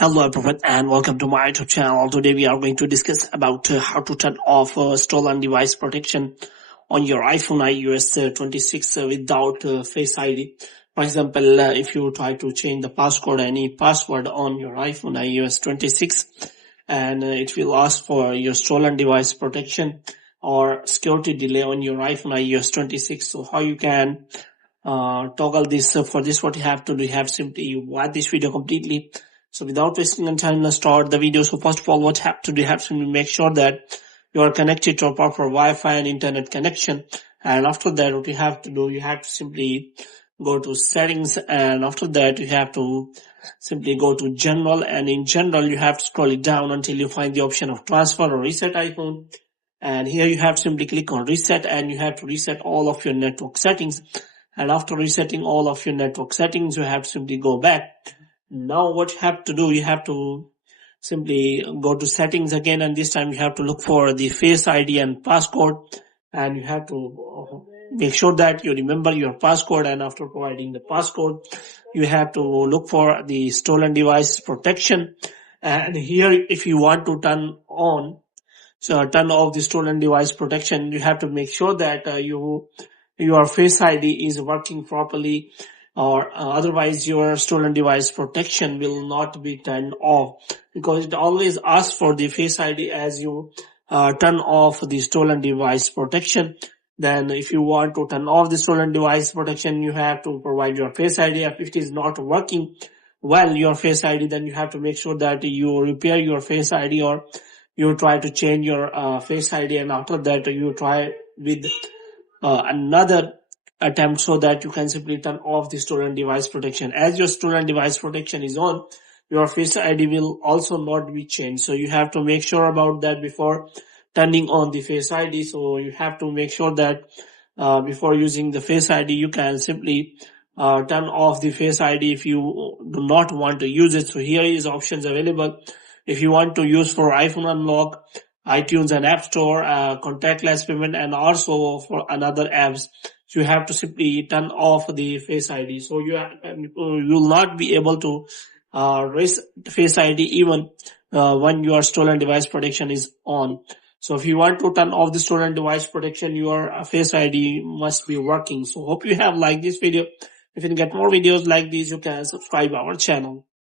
Hello everyone and welcome to my YouTube channel. Today we are going to discuss about how to turn off stolen device protection on your iPhone iOS 26 without Face ID. For example, if you try to change the passcode, any password on your iPhone iOS 26, and it will ask for your stolen device protection or security delay on your iPhone iOS 26. So how you can toggle this? For this, what you have to do, you have simply watch this video completely. So without wasting any time, let's start the video. So first of all, what you have to do, you have to make sure that you are connected to a proper Wi-Fi and internet connection. And after that, what you have to do, you have to simply go to settings, and after that you have to simply go to general, and in general you have to scroll it down until you find the option of transfer or reset iPhone. And here you have to simply click on reset, and you have to reset all of your network settings. And after resetting all of your network settings, you have to simply go back. Now what you have to do, you have to simply go to settings again, and this time you have to look for the Face ID and passcode, and you have to make sure that you remember your passcode. And after providing the passcode, you have to look for the stolen device protection. And here, if you want to turn off the stolen device protection, you have to make sure that your Face ID is working properly, or otherwise your stolen device protection will not be turned off, because it always asks for the Face ID as you turn off the stolen device protection. Then if you want to turn off the stolen device protection, you have to provide your Face ID. If it is not working well, your Face ID, then you have to make sure that you repair your Face ID, or you try to change your Face ID, and after that you try with another attempt, so that you can simply turn off the stolen device protection. As your stolen device protection is on, your Face ID will also not be changed. So you have to make sure about that before turning on the Face ID. So you have to make sure that before using the Face ID, you can simply turn off the Face ID if you do not want to use it. So here is options available. If you want to use for iPhone unlock, iTunes and App Store, contactless payment, and also for another apps, you have to simply turn off the Face ID. So you will not be able to raise Face ID even when your stolen device protection is on. So if you want to turn off the stolen device protection, your Face ID must be working. So hope you have liked this video. If you get more videos like these, you can subscribe our channel.